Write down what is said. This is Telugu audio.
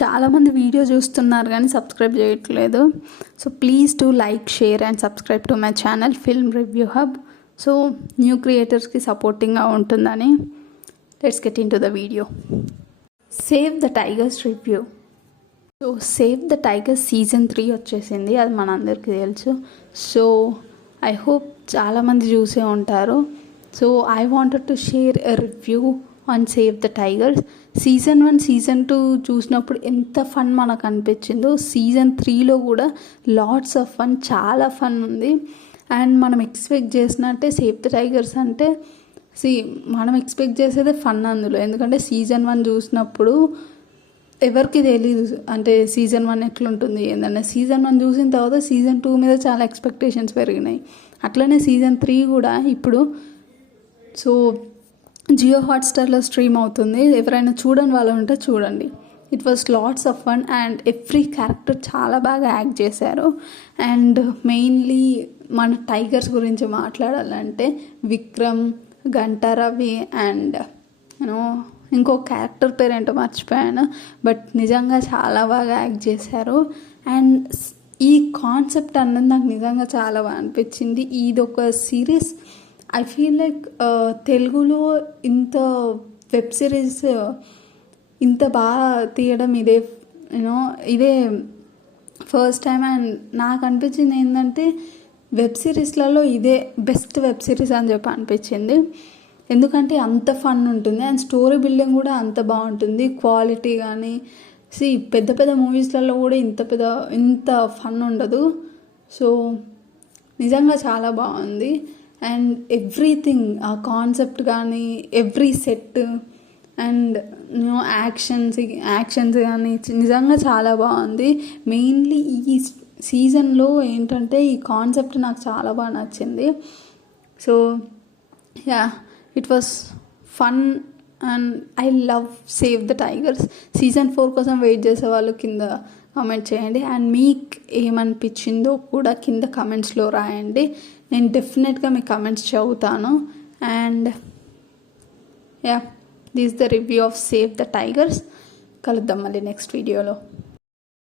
చాలామంది వీడియో చూస్తున్నారు కానీ సబ్స్క్రైబ్ చేయట్లేదు. So please do like, share and subscribe to my channel film review hub. So new క్రియేటర్స్కి సపోర్టింగ్గా ఉంటుందని. Let's get into the video. Save the tigers review. So save the tigers season 3 వచ్చేసింది, అది మనందరికీ తెలుసు. సో ఐ హోప్ చాలామంది చూసే ఉంటారు. So I wanted to share a review on save the tigers. Season 1, season 2 చూసినప్పుడు ఎంత ఫన్ మనకు అనిపించిందో, సీజన్ 3లో కూడా లాట్స్ ఆఫ్ ఫన్, చాలా ఫన్ ఉంది. అండ్ మనం ఎక్స్పెక్ట్ చేసినట్టే సేవ్ ద టైగర్స్ అంటే మనం ఎక్స్పెక్ట్ చేసేదే ఫన్ అందులో. ఎందుకంటే సీజన్ 1 చూసినప్పుడు ఎవరికి తెలీదు అంటే సీజన్ 1 ఎట్లుంటుంది ఏంటంటే. సీజన్ 1 చూసిన తర్వాత సీజన్ 2 మీద చాలా ఎక్స్పెక్టేషన్స్ పెరిగినాయి. అట్లనే సీజన్ 3 కూడా ఇప్పుడు సో జియో హాట్స్టార్లో స్ట్రీమ్ అవుతుంది. ఎవరైనా చూడని వాళ్ళు ఉంటే చూడండి. It was lots of fun and every character చాలా బాగా యాక్ట్ చేశారు. అండ్ మెయిన్లీ మన టైగర్స్ గురించి మాట్లాడాలంటే విక్రమ్, గంటా రవి అండ్ ఇంకో క్యారెక్టర్ పేరు ఏంటో మర్చిపోయాను, బట్ నిజంగా చాలా బాగా యాక్ట్ చేశారు. అండ్ ఈ కాన్సెప్ట్ అన్నది నాకు నిజంగా చాలా బాగా అనిపించింది. ఇది ఒక సిరీస్. ఐ ఫీల్ లైక్ తెలుగులో ఇంత వెబ్ సిరీస్ ఇంత బాగా తీయడం ఇదే ఫస్ట్ టైం. అండ్ నాకు అనిపించింది ఏంటంటే వెబ్ సిరీస్లలో ఇదే బెస్ట్ వెబ్ సిరీస్ అని చెప్పి అనిపించింది. ఎందుకంటే అంత ఫన్ ఉంటుంది అండ్ స్టోరీ బిల్డింగ్ కూడా అంత బాగుంటుంది. క్వాలిటీ కానీ పెద్ద పెద్ద మూవీస్లలో కూడా ఇంత ఫన్ ఉండదు. సో నిజంగా చాలా బాగుంది. అండ్ ఎవ్రీథింగ్, ఆ కాన్సెప్ట్ కానీ ఎవ్రీ సెట్ అండ్ యాక్షన్స్ కానీ నిజంగా చాలా బాగుంది. మెయిన్లీ ఈ సీజన్లో ఏంటంటే ఈ కాన్సెప్ట్ నాకు చాలా బాగా నచ్చింది. So yeah, it was fun and I love save the tigers. Season 4 కోసం వెయిట్ చేసే వాళ్ళు కింద కామెంట్ చేయండి. అండ్ మీకు ఏమనిపించిందో కూడా కింద కమెంట్స్లో రాయండి. నేను డెఫినెట్గా మీ కమెంట్స్ చదువుతాను. And yeah, this the review of save the tigers. కలుద్దాం మళ్ళీ నెక్స్ట్ వీడియోలో.